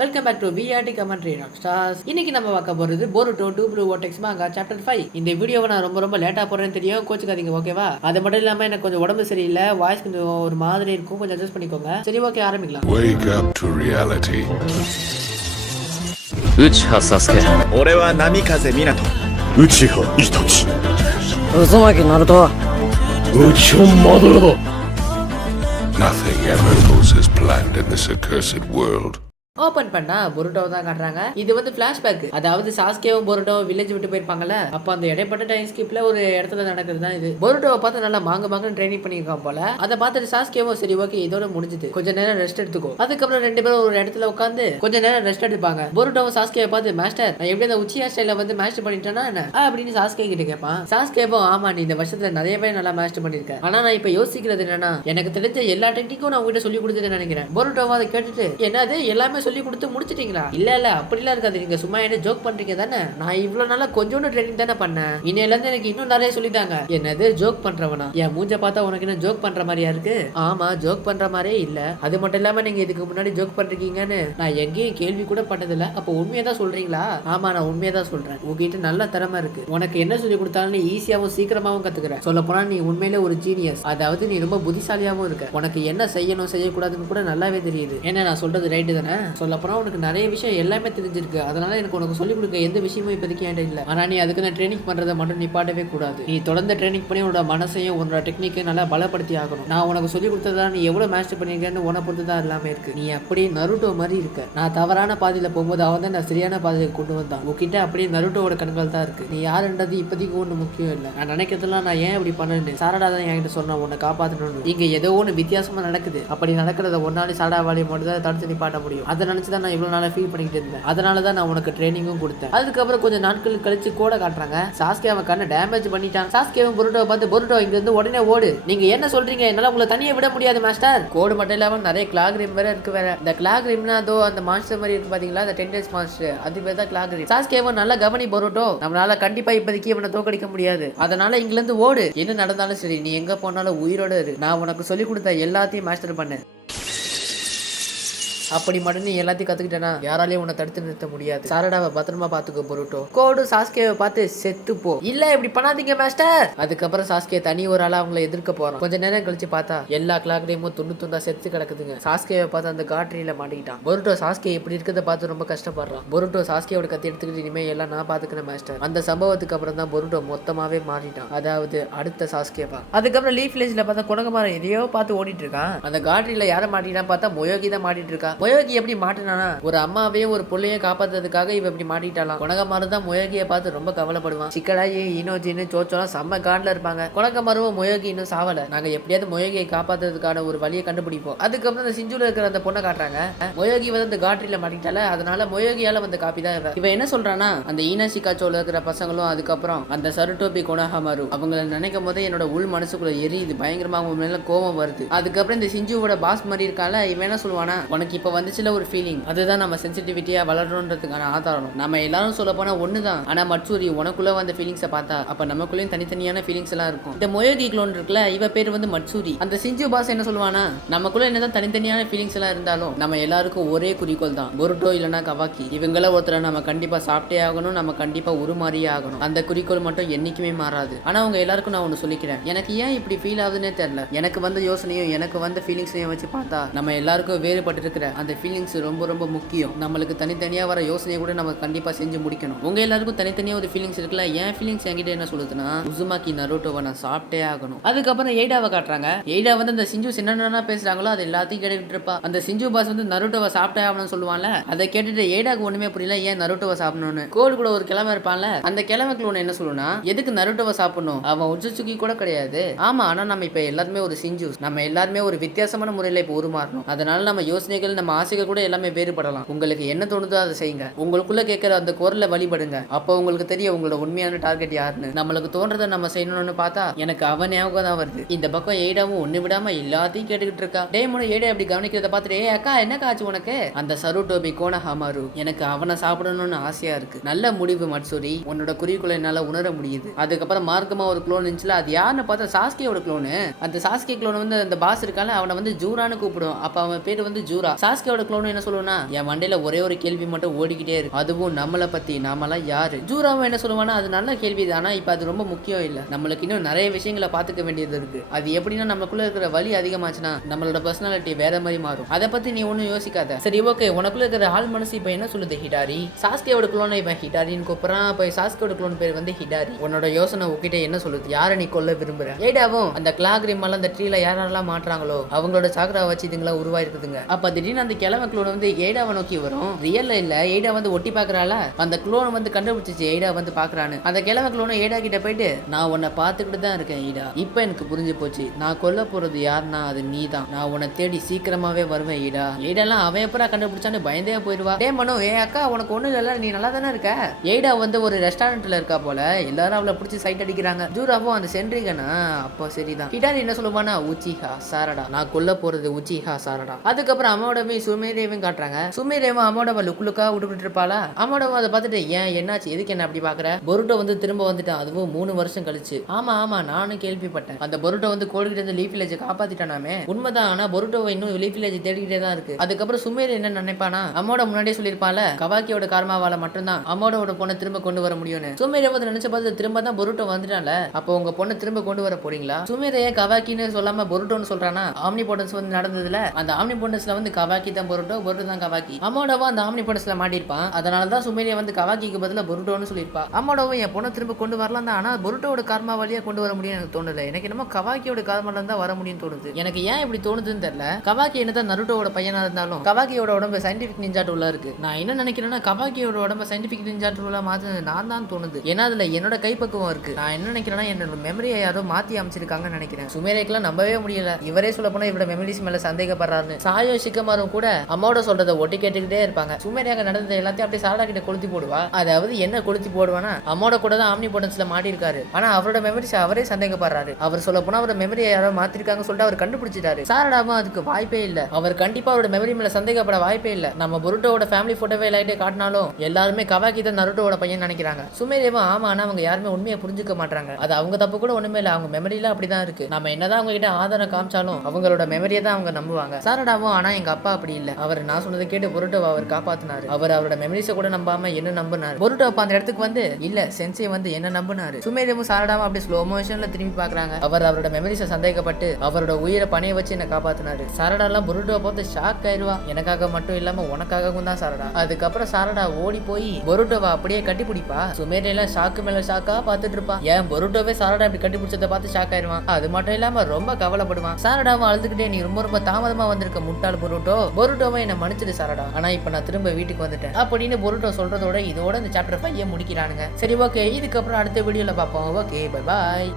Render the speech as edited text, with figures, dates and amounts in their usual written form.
Welcome back to VRT commentary rockstars. இன்னைக்கு நம்ம பார்க்க போறது Boruto 2 Blue Vortex manga chapter 5. இந்த வீடியோவை நான் ரொம்ப லேட்டா போறேன்னு தெரியும், கோச்சுக்காதீங்க ஓகேவா? அது மட்டும் இல்லாம எனக்கு கொஞ்சம் உடம்பு சரியில்லை, வாய்ஸ் கொஞ்சம் ஒரு மாதிரி இருக்கும், கொஞ்சம் அட்ஜஸ்ட் பண்ணிக்கோங்க. சரி ஓகே, ஆரம்பிக்கலாம். Wake up to reality. Uchiha Sasuke. 俺は波風湊内葉イタチ渦巻きナルト。内葉マドラー Nothing ever goes as planned in this accursed world. Open பண்ணா பொருட்டோ தான் காட்டுறாங்க. இது வந்து பிளாஷ்பேக், அதாவது சாஸ்கேவும் பொருட்டோவும் வில்லேஜ் விட்டு போயிருப்பாங்கல்ல, அப்ப அந்த இடைப்பட்ட டைம் ஸ்கிப்ல ஒரு இடத்துல நடக்குது தான் இது. பொருட்டோவை பார்த்து நல்லா மாங்கன்னு ட்ரைனிங் பண்ணிருக்கான் போல. அதை பார்த்துட்டு சாஸ்கேவும் சரி ஓகே இதோட முடிஞ்சுது, கொஞ்ச நேரம் ரெஸ்ட் எடுத்துக்கோ. அதுக்கப்புறம் ரெண்டு பேரும் ஒரு இடத்துல உட்காந்து கொஞ்ச நேரம் ரெஸ்ட் எடுப்பாங்க. பொருட்டோவும் சாஸ்கேவை பார்த்து மாஸ்டர் நான் எப்படி அந்த உச்சியா ஸ்டைல வந்து மாஸ்டர் பண்ணிட்டேன்னா என்ன அப்படின்னு சாஸ்கே கிட்ட கேட்பான். சாஸ்கேவும் ஆமா நீ இந்த வருஷத்துல நிறையவே நல்லா மாஸ்டர் பண்ணிருக்க, ஆனா நான் இப்ப யோசிக்கிறது என்னன்னா எனக்கு தெரிஞ்ச எல்லா டெக்னிக்கும் நான் உங்ககிட்ட சொல்லி கொடுத்துட்டு நினைக்கிறேன். பொருட்டோவா அதை கேட்டுட்டு என்னது எல்லாமே சொல்லி கொடுத்து முடிச்சிட்டீங்களா? இல்ல அப்படிலாம் இருக்காது, நீங்க சும்மா என்ன ஜோக் பண்றீங்க தானே, நான் இவ்வளவு நாளா கொஞ்சோண்டு ட்ரைனிங் தானே பண்ணேன், இன்னையில இருந்து எனக்கு இன்னும் நிறைய சொல்லிட்டாங்க. என்னது ஜோக் பண்றவனா? என் மூஞ்ச பார்த்தா உனக்கு என்ன ஜோக் பண்ற மாதிரியா இருக்கு? ஆமா ஜோக் பண்ற மாதிரியே இல்ல, அது மட்டும் இல்லாம நீங்க இதுக்கு முன்னாடி ஜோக் பண்றீங்கன்னு நான் எங்கேயும் கேள்வி கூட பண்ணதில்ல, அப்போ உண்மையதான் சொல்றீங்களா? ஆமா நான் உண்மையதான் சொல்றேன், உங்ககிட்ட நல்ல திறமை இருக்கு, உனக்கு என்ன சொல்லி கொடுத்தாலும் நீ ஈஸியாவும் சீக்கிரமாவும் கத்துக்கிற. சொல்ல போனா நீ உண்மையில ஒரு ஜீனியஸ், அதாவது நீ ரொம்ப புத்திசாலியாவும் இருக்க, உனக்கு என்ன செய்யணும் செய்யக்கூடாதுன்னு கூட நல்லாவே தெரியுது. என்ன நான் சொல்றது ரைட்டு தானே? சொல்ல போனா உனக்கு நிறைய விஷயம் எல்லாமே தெரிஞ்சிருக்கு, அதனால எனக்கு உனக்கு சொல்லிக் கொடுக்க எந்த விஷயமும் இப்போதைக்கு என்கிட்ட இல்ல. ஆனா நீ அதுக்கு நான் ட்ரைனிங் பண்றதை மட்டும் நிப்பாட்டவே கூடாது, நீ தொடர்ந்து ட்ரைனிங் பண்ணி உன்னோட மனசையும் உன்னோட டெக்னிக்கை நல்லா பலப்படுத்தி ஆகணும். நான் உனக்கு சொல்லி கொடுத்ததா நீ எவ்வளவு மாஸ்டர் பண்ணிருக்கேன்னு உன பொறுத்து தான் எல்லாமே இருக்கு. நீ அப்படியே நருட்டோ மாதிரி இருக்க, நான் தவறான பாதையில போகும்போது அவன் தான் நான் சரியான பாதையை கொண்டு வந்தான். உங்ககிட்ட அப்படியே நருட்டோட கண்கள் தான் இருக்கு, நீ யாருன்றது இப்போதைக்கு ஒண்ணு முக்கியம் இல்லை. நான் நினைக்கிறதுலாம் நான் ஏன் இப்படி பண்ணேன்னு சாரடா தான் என்கிட்ட சொன்ன உன்னை காப்பாற்றணும்னு. இங்க ஏதோ ஒன்று வித்தியாசமா நடக்குது, அப்படி நடக்கிறத ஒன்னாலே சாரடா வாலியை மட்டும் தான் தடுத்து நிப்பாட்ட முடியும். அதை நினைச்சுதான் நான் இவ்வளவு நாளா ஃபீல் பண்ணிக்கிட்டு இருந்தேன், அதனாலதான் நான் உனக்கு ட்ரைனிங்கும் கொடுத்தேன். அதுக்கப்புறம் கொஞ்சம் நாட்கள் கழிச்சு கூட காட்டுறாங்க. சாஸ்கே அவன் கண்ணை டேமேஜ் பண்ணிட்டான். சாஸ்கேவும் பொருட்டோவை பார்த்து பொருட்டோ இங்க இருந்து உடனே ஓடு, நீங்க என்ன சொல்றீங்க, என்னால உங்களை தனியா விட முடியாது மாஸ்டர். கோடு மட்டும் இல்லாம நிறைய கிளாக் ரிம் வேற இருக்கு வேற. இந்த கிளாக் ரிம்னா அதோ அந்த மான்ஸ்டர் மாதிரி இருக்கு பாத்தீங்களா, அந்த 10 டேஸ் மான்ஸ்டர், அது பேர் தான் கிளாக் ரிம். சாஸ்கேவும் நல்லா கவனி பொருட்டோ, நம்மளால கண்டிப்பா இப்போதைக்கு இவனை தோக்கடிக்க முடியாது, அதனால இங்க இருந்து ஓடு, என்ன நடந்தாலும் சரி நீ எங்க போனாலும் உயிரோட இரு, நான் உனக்கு சொல்லி கொடுத்த எல்லாத்தையும் மாஸ்டர் பண்ணு, அப்படி மட்டும் நீ எல்லாத்தையும் கத்துக்கிட்டேனா யாராலையும் உன்னை தடுத்து நிறுத்த முடியாது. சாரடாவை பத்திரமா பாத்துக்கோ பொருட்டோ. கோடு சாஸ்கேவை பார்த்து செத்து போ, இல்ல இப்படி பண்ணாதீங்க மாஸ்டர். அதுக்கப்புறம் சாஸ்கே தனி ஒரு ஆளா அவங்களை எதிர்க்க போறான். கொஞ்ச நேரம் கழிச்சு பார்த்தா எல்லா கிளாக்லயும் துண்டா செத்து கிடக்குதுங்க. சாஸ்கேவை பார்த்து அந்த காட்ரியில மாட்டிக்கிட்டான். பொருட்டோ சாஸ்கே இப்படி இருக்கிறத பார்த்து ரொம்ப கஷ்டப்படுறான். பொருட்டோ சாஸ்கேவோட கத்தி எடுத்துக்கிட்டு இனிமே எல்லாம் நான் பாத்துக்கிறேன் மாஸ்டர். அந்த சம்பவத்துக்கு அப்புறம் தான் பொருட்டோ மொத்தமாவே மாறிட்டான், அதாவது அடுத்த சாஸ்கேவா. அதுக்கப்புறம் லீஃப் வில்லேஜ்ல பார்த்தா குணகுமாரன் எதையோ பார்த்து ஓடிட்டு இருக்கான். அந்த காட்ரியில யாரை மாட்டிட்டான்னு பார்த்தா மொயோகி தான் மாட்டிட்டு இருக்கா. மொயோகி எப்படி மாட்டினானா, ஒரு அம்மாவையும் ஒரு பிள்ளையும் காப்பாத்துறதுக்காக இவ இப்படி மாட்டிட்டாலாம். கொணகமாரு தான் மொயோகியை பார்த்து ரொம்ப கவலைப்படுவான். சிக்கடாயி இனோஜின்னு சோச்சோலாம் செம்ம காண்ல இருப்பாங்க. கொணகமாருவும் மொயோகி இன்னும் சாவல, நாங்க எப்படியாவது மொயோகியை காப்பாத்துறதுக்கான ஒரு வழியை கண்டுபிடிப்போம். அதுக்கப்புறம் அந்த சிஞ்சுல இருக்கிற அந்த பொண்ணை காட்டுறாங்க. மொயோகி வந்து அந்த காட்ரியில மாட்டிட்டால, அதனால மொயோகியால வந்து காப்பி தான் இவ என்ன சொல்றானா, அந்த ஈனாசிகாச்சோல இருக்கிற பசங்களும் அதுக்கப்புறம் அந்த சருட்டோபி கொணகமாரு அவங்களை நினைக்கும் போதே என்னோட உள் மனசுக்குள்ள எரியுது, பயங்கரமா அவங்க மேல கோபம் வருது. அதுக்கப்புறம் இந்த சிஞ்சுவோட பாஸ் மாதிரி இருக்கால, இவன் என்ன சொல்லுவானா, உனக்கு இப்ப வந்துச்சுல ஒரு ஃபீலிங், அதுதான் நம்ம சென்சிட்டிவிட்டியா வளரணுன்றதுக்கான ஆதாரம். நம்ம எல்லாரும் சொல்ல போனா ஒண்ணுதான், ஆனா மட்சூரி உனக்குள்ள வந்த ஃபீலிங்ஸை பார்த்தா அப்ப நமக்குள்ளேயும் தனித்தனியான ஃபீலிங்ஸ் எல்லாம் இருக்கும். இந்த மொயோகி க்ளோன் இருக்குல்ல, இவ பேர் வந்து மட்சூரி. அந்த சிஞ்சு பாஸ் என்ன சொல்லுவானா, நமக்குள்ள என்னதான் தனித்தனியான ஃபீலிங்ஸ் எல்லாம் இருந்தாலும் நம்ம எல்லாருக்கும் ஒரே குறிக்கோள் தான், பொருட்டோ இல்லைன்னா கவாக்கி, இவங்கள ஒருத்தர நம்ம கண்டிப்பா சாப்பிட்டே ஆகணும், நம்ம கண்டிப்பா உருமாறியே ஆகணும். அந்த குறிக்கோள் மட்டும் என்னைக்குமே மாறாது. ஆனா அவங்க எல்லாருக்கும் நான் ஒண்ணு சொல்லிக்கிறேன், எனக்கு ஏன் இப்படி ஃபீல் ஆகுதுன்னே தெரியல, எனக்கு வந்த யோசனையும் எனக்கு வந்த ஃபீலிங்ஸையும் வச்சு பார்த்தா நம்ம எல்லாருக்கும் வேறுபட்டு இருக்கிற அந்த ஃபீலிங்ஸ் ரொம்ப ரொம்ப முக்கியம். நம்மளுக்கு தனித்தனியா வர யோசனையை கூட நம்ம கண்டிப்பா செஞ்சு முடிக்கணும். உங்க எல்லாருக்கும் தனித்தனியா ஒரு ஃபீலிங்ஸ் இருக்குல்ல, என் ஃபீலிங்ஸ் என்கிட்ட என்ன சொல்லுதுன்னா, உசுமாக்கி நருட்டோவை நான் சாப்பிட்டே ஆகணும். அதுக்கப்புறம் எய்டாவை காட்டுறாங்க. எய்டா வந்து அந்த சிஞ்சு என்னென்ன பேசுறாங்களோ அது எல்லாத்தையும் கேட்டுக்கிட்டு இருப்பா. அந்த சிஞ்சு பாஸ் வந்து நருட்டோவை சாப்பிட்டே ஆகணும்னு சொல்லுவான்ல, அதை கேட்டுட்டு எய்டாக்கு ஒண்ணுமே புரியல, ஏன் நருட்டோவை சாப்பிடணும்னு. கோடு கூட ஒரு கிழமை இருப்பான்ல, அந்த கிழமைக்குள்ள ஒண்ணு என்ன சொல்லுனா, எதுக்கு நருட்டோவை சாப்பிடணும், அவன் உஜுசுகி கூட கிடையாது. ஆமா, ஆனா நம்ம இப்ப எல்லாருமே ஒரு சிஞ்சு, நம்ம எல்லாருமே ஒரு வித்தியாசமான முறையில இப்ப உருமாறணும், அதனால நம்ம யோசனைகள் நம்ம ஆசைகள் கூட எல்லாமே வேறுபடலாம். உங்களுக்கு என்ன தோணுதோ அதை செய்யுங்க, உங்களுக்குள்ள கேட்கிற அந்த குரலை வழிபடுங்க, அப்போ உங்களுக்கு தெரியும் உங்களோட உண்மையான டார்கெட் யாருன்னு. நம்மளுக்கு தோன்றதை நம்ம செய்யணும்னு பார்த்தா எனக்கு அவன் ஞாபகம் தான் வருது. இந்த பக்கம் ஏடாவும் ஒண்ணு விடாம எல்லாத்தையும் கேட்டுக்கிட்டு இருக்கா. டேமோட ஏடா அப்படி கவனிக்கிறத பார்த்துட்டு, ஏ அக்கா என்ன காச்சு உனக்கு, அந்த சருட்டோபி கோணஹாமாரு எனக்கு அவனை சாப்பிடணும்னு ஆசையா இருக்கு. நல்ல முடிவு மட்சூரி, உன்னோட குறிக்குள்ள என்னால உணர முடியுது. அதுக்கப்புறம் மார்க்கமா ஒரு க்ளோன் இருந்துச்சுல, அது யாருன்னு பார்த்தா சாஸ்கேயோட க்ளோனு. அந்த சாஸ்கே க்ளோன் வந்து அந்த பாஸ் இருக்கால, அவனை வந்து ஜூரான்னு கூப்பிடும். அப்ப அவன் பேரு வந்து ஜூரா. சாஸ்கேவோட க்ளோன் என்ன சொல்லுவானா, என் மண்டையில ஒரே ஒரு கேள்வி மட்டும் ஓடிக்கிட்டே இருக்கு, அதுவும் நம்மளை பத்தி, நாமெல்லாம் யாரு. ஜூராவும் என்ன சொல்லுவானா, அது நல்ல கேள்வி தானா, இப்ப அது ரொம்ப முக்கியம் இல்ல, நம்மளுக்கு இன்னும் நிறைய விஷயங்களை பாத்துக்க வேண்டியது இருக்கு. அது எப்படின்னா நமக்குள்ள இருக்கிற வலி அதிகமாச்சுன்னா நம்மளோட பர்சனாலிட்டி வேற மாதிரி மாறும். அதை பத்தி நீ ஒன்னும் யோசிக்காத. சரி ஓகே, உனக்குள்ள இருக்கிற ஆள் மனசு இப்ப என்ன சொல்லுது ஹிடாரி. சாஸ்கேவோட க்ளோனை இவன் ஹிடாரின்னு கூப்பிடுறான். அப்ப சாஸ்கேவோட க்ளோன் பேர் வந்து ஹிடாரி. உன்னோட யோசனை உன்கிட்ட என்ன சொல்லுது, யாரை நீ கொல்ல விரும்புற. ஏடாவும் அந்த கிளாக்ரிம் எல்லாம் அந்த ட்ரீல யாரெல்லாம் மாட்டுறாங்களோ அவங்களோட சாக்கரா வச்சு இதுங்களா உருவாயிருக்குதுங்க. அப்ப திடீர்னு அந்த கிழமை க்ளோன் வந்து ஏடாவை நோக்கி வரும். ரியல்ல இல்ல, ஏடா வந்து ஒட்டி பாக்குறாள, அந்த க்ளோன் வந்து கண்டுபிடிச்சிச்சு ஏடா வந்து பாக்குறான்னு. அந்த கிழமை க்ளோன் ஏடா கிட்ட போயிட்டு, நான் உன்னை பார்த்துக்கிட்டு தான் இருக்கேன் ஈடா, இப்ப எனக்கு புரிஞ்சு போச்சு, நான் கொல்ல போறது யாருன்னா அது நீ தான், நான் உன்னை தேடி சீக்கிரமாவே வருவேன் ஈடா. ஏடாலாம் அவன் எப்பரா கண்டுபிடிச்சான்னு பயந்தே போயிடுவா. டே மனு, ஏன் அக்கா உனக்கு ஒண்ணு இல்ல, நீ நல்லா தானே இருக்க. ஏடா வந்து ஒரு ரெஸ்டாரண்ட்ல இருக்கா போல, எல்லாரும் அவளை பிடிச்சி சைட் அடிக்கிறாங்க. ஜூராவும் அந்த சென்ட்ரிகனா, அப்போ சரிதான். ஹிடாரி என்ன சொல்லுவானா, உச்சிஹா சாரடா, நான் கொல்ல போறது உச்சிஹா சாரடா. அதுக்கப்புறம் அம்மாவோடவே சுமேரேவையும் காட்டுறாங்க. சுமேரேவும் அம்மாவோட லுக்கா விட்டுக்கிட்டு இருப்பாளா. அம்மாவோட அதை பார்த்துட்டு, ஏன் என்னாச்சு, எதுக்கு என்ன அப்படி பாக்குற. பொருட்டோ வந்து திரும்ப வந்துட்டான், அதுவும் 3 வருஷம் கழிச்சு. ஆமா ஆமா, நானும் கேள்விப்பட்டேன், அந்த பொருட்டோ வந்து கோல்கிட்ட இருந்து லீஃப் வில்லேஜ் காப்பாத்திட்டானாமே. உண்மைதான், ஆனா பொருட்டோவை இன்னும் லீஃப் வில்லேஜ் தேடிக்கிட்டே தான் இருக்கு. அதுக்கப்புறம் சுமேர் என்ன நினைப்பானா, அம்மோட முன்னாடியே சொல்லிருப்பால, கவாக்கியோட கார்மாவால மட்டும்தான் அம்மோட பொண்ணை திரும்ப கொண்டு வர முடியும்னு. சுமேர் வந்து நினைச்ச பார்த்து திரும்ப தான் பொருட்டோ வந்துட்டான்ல, அப்போ உங்க பொண்ணை திரும்ப கொண்டு வர போறீங்களா. சுமேரையே கவாக்கின்னு சொல்லாம பொருட்டோன்னு சொல்றானா. ஆம்னி போட்டன்ஸ் வந்து நடந்ததுல அந்த ஆம்னி போட்டன்ஸ்ல வந்து கவாக்கி தான் பொருட்டோ, பொருட்டோ தான் கவாக்கி. அம்மோடவா அந்த ஆம்னி போட்டன்ஸ்ல மாட்டிருப்பான், அதனாலதான் சுமேரியா வந்து கவாக்கிக்கு பதிலா பொருட்டோன்னு சொல்லிருப்பா. அம்மோடவும் என் பொண்ணை திரும்ப கொண்டு வரலாம் தான், ஆனா பொருட்டோட கார்மா வழியா கொண்டு வர முடியும் எனக்கு தோணல. எனக்கு என்னமோ கவாக்கியோட கார்மால தான் வர முடியும்னு தோணுது. எனக்கு ஏன் இப்படி தோணுதுன்னு தெரியல. கவாக்கி என்னதான் நருட்டோட பையனா இருந்தாலும் கவாக்கியோட உடம்பு சயின்டிபிக் நிஞ்சா டூலா இருக்கு. நான் என்ன நினைக்கிறேன்னா, கவாக்கியோட உடம்பு சயின்டிபிக் நிஞ்சா டூலா மாத்து நான் தான் தோணுது. ஏன்னா அதுல என்னோட கைப்பக்குவம் இருக்கு. நான் என்ன நினைக்கிறேன்னா, என்னோட மெமரியை யாரோ மாத்தி அமைச்சிருக்காங்கன்னு நினைக்கிறேன். சுமேரேக்கெல்லாம் நம்பவே முடியல. இவரே சொல்ல போனா இவரோட மெமரிஸ் மேல சந்தேகப்படுறாருன்னு. சாயோ சிக்கமாரும் கூட அம்மாவோட சொல்றதை ஒட்டி கேட்டுக்கிட்டே இருப்பாங்க. சுமேரியாக நடந்தது எல்லாத்தையும் அப்படியே சாரடா கிட்ட கொளுத்தி போடுவா. அதாவது என்ன கொளுத்தி போடுவானா, அம்மோட கூட தான் ஆம்னி போட்டன்ஸ்ல மாட்டி இருக்காரு, ஆனா அவரோட மெமரிஸ் அவரே சந்தேகப்படுறாரு. அவர் சொல்ல போனா அவரோட மெமரியை யாரோ மாத்திருக்காங்க சொல்லிட்டு அவர் கண்டுபிடிச்சிட்டாரு. சாரடாவும் அதுக்கு வாய்ப்பே இல்ல. அவர் கண்டிப்பா அவரோட மெமரி மேல சந்தேகப்பட வாய்ப்பே இல்ல. நம்ம பொருட்டோட ஃபேமிலி போட்டோவே லைட்டே காட்டினாலும் எல்லாருமே கவாக்கி தான் நருட்டோட பையன் நினைக்கிறாங்க. சுமேரேவும் ஆமா, ஆனா அவங்க யாருமே உண்மையை புரிஞ்சுக்க மாட்டாங்க. அது அவங்க தப்பு கூட ஒண்ணுமே இல்ல, அவங்க மெமரியில அப்படிதான் இருக்கு. நம்ம என்னதான் அவங்க கிட்ட ஆதாரம் காமிச்சாலும் அவங்களோட மெமரியை தான் அவங்க நம்புவாங்க. சாரடாவும் ஆனா எங்க அப்பா அப்படி இல்ல, அவர் நான் சொன்னதை கேட்டு பொருட்டோவை அவர் காப்பாத்தினாரு. அவர் அவரோட மெமரிஸை கூட நம்பாம என்ன நம்பினாரு. பொருட்டோ அந்த இடத்துக்கு வந்து இல்ல சென்சே வந்து என்ன நம்பினாரு. சுமேரேவும் சாரடாவும் அப்படி ஸ்லோ மோஷன்ல திரும்பி பாக்குறாங்க. அவர் அவரோட மெமரிஸை சந்தேகப்பட்டு அவரோட உயிரை பணைய வச்சு என்ன காப்பாத்தினாரு. சாரடா எல்லாம் பொருட்டோவை பார்த்து ஷாக் ஆயிடுவா. எனக்காக மட்டும் இல்லாம உனக்காகவும் தான் சாரடா. அதுக்கப்புறம் சாரடா ஓடி போய் பொருட்டோவை அப்படியே கட்டி பிடிப்பா. சுமேரே எல்லாம் ஷாக்கு மேல ஷாக்கா பார்த்துட்டு இருப்பான். ஏன் பொருட்டோவே சாரடா இப்படி கட்டி பிடிச்சதை பார்த்து ஷாக் ஆயிடுவான். அது மட்டும் இல்லாம ரொம்ப கவலைப்படுவான். சாரடாவும் அழுதுகிட்டே, நீ ரொம்ப தாமதமா வந்திருக்க முட்டாள் பொருட்டோவை என்ன மன்னிச்சிடு சாரடா, ஆனா இப்ப நான் திரும்ப வீட்டுக்கு வந்துட்டேன் அப்படின்னு பொருட்டோ சொல்றதோட இதோட இந்த சாப்டர் 5 முடிக்கிறானுங்க. சரி ஓகே, இதுக்கப்புறம் அடுத்த வீடியோல பார்ப்போம். Okay, bye bye.